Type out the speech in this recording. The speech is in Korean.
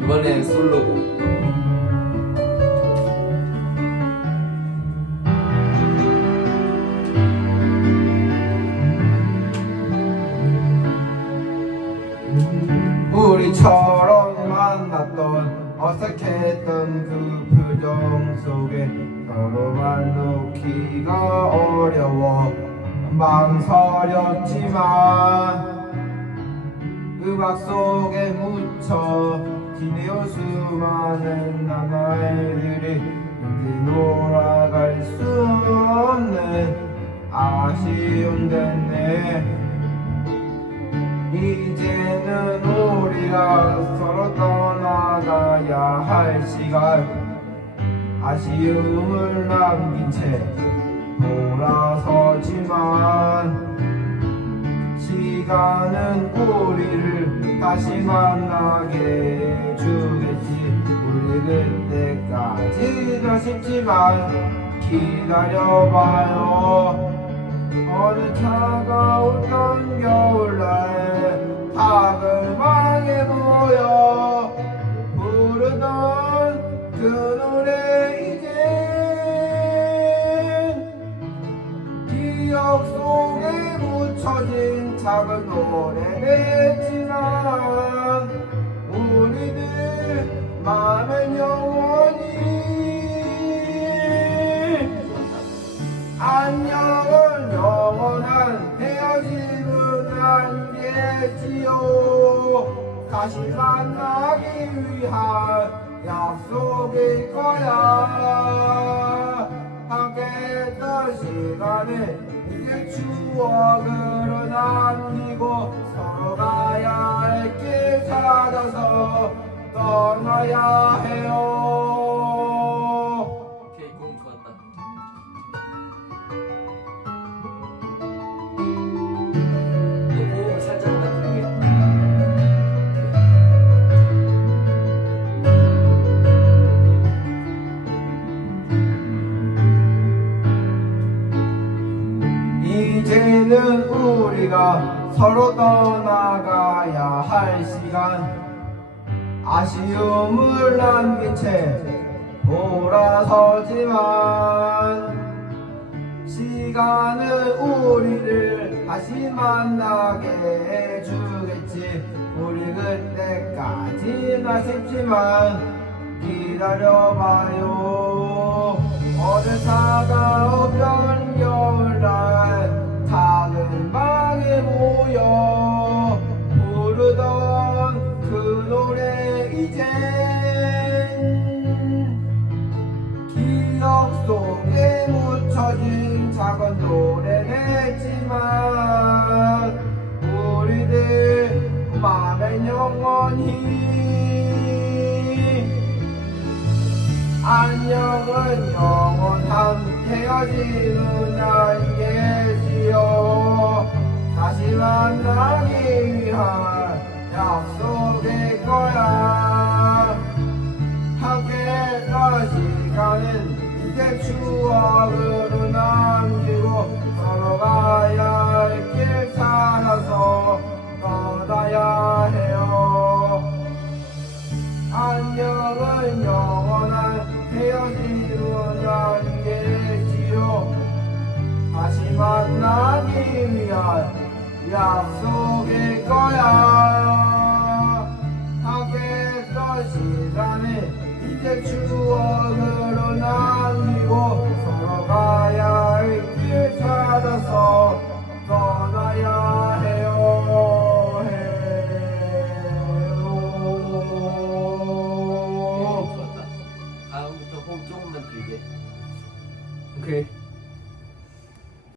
이번엔 솔로곡. 우리처럼 만났던 어색했던 그 표정 속에 서로만 놓기가 어려워 망설였지만 음악 속에 묻혀 지내온 수많은 나날들이 이제 돌아갈 수 없는 아쉬운 됐네. 이제는 우리가 서로 떠나가야 할 시간. 아쉬움을 남긴 채 돌아 서지만 시간은 우리를 다시 만나게 해주겠지. 우리 그때까지나 싶지만 기다려봐요. 어느 차가웠던 겨울날 다그방에 모여. 부르던 그노 작은 노래겠지만 우리들 마음은 영원히 안녕은 영원한 헤어짐은 아니겠지요. 다시 만나기 위한 약속일 거야 함께했던 시간을 이제 추억으로 남기고 서로 가야 할 길 찾아서 떠나야 해요 우리가 서로 떠나가야 할 시간. 아쉬움을 남긴 채 돌아서지만 시간은 우리를 다시 만나게 해주겠지. 우리 그때까지나 싶지만 기다려봐요. 어느 차가 작은 노래겠지만 우리들 마음엔 영원히 안녕은 영원한 헤어짐은 아니겠지요. 다시 만나기 위한 약속일 거야. 함께했던 시간은 이제 추억으로 남기고 서로 가야 할 길 찾아서 떠나야 해요. 안녕은 영원한 헤어짐은 아니겠지요. 다시 만나기 위한 약속일 거야. 함께했던 시간을 이제 추억